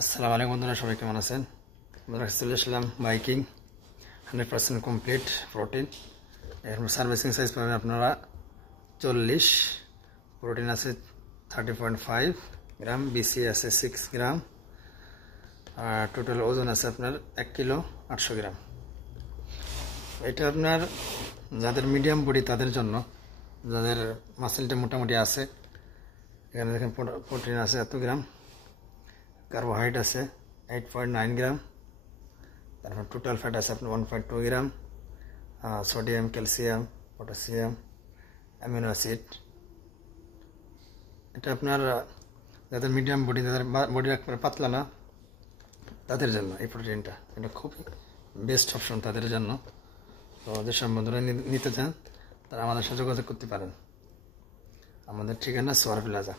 আসসালামু আলাইকুম বন্ধুরা, সবাই কেমন আছেন? বন্ধুরা, চলে আসলাম বাইকিং 100% কমপ্লিট প্রোটিন। এর সার্ভিসিং সাইজ পাবেন আপনারা 40, প্রোটিন আছে 30.5 গ্রাম, বিসি আছে 6 গ্রাম, আর টোটাল ওজন আছে আপনার 1 কিলো 800 গ্রাম। এটা আপনার যাদের মিডিয়াম বডি তাদের জন্য, যাদের মাসেলটা মোটামুটি আছে। এখানে দেখেন প্রোটিন আছে এত গ্রাম, কার্বোহাইড্রেট আছে 8.9 গ্রাম, তারপর টোটাল ফ্যাট আছে আপনার 1.2 গ্রাম, sodium, calcium, potassium, amino acid. এটা আপনার যাদের মিডিয়াম বডি, যাদের বডি একবারে পাতলা না, তাদের জন্য এই প্রোটিনটা এটা খুবই বেস্ট অপশন তাদের জন্য। তো যেসব বন্ধুরা নিতে চান তারা আমাদের সাথে যোগাযোগ করতে পারেন। আমাদের ঠিকানা সোয়ার প্লাজা।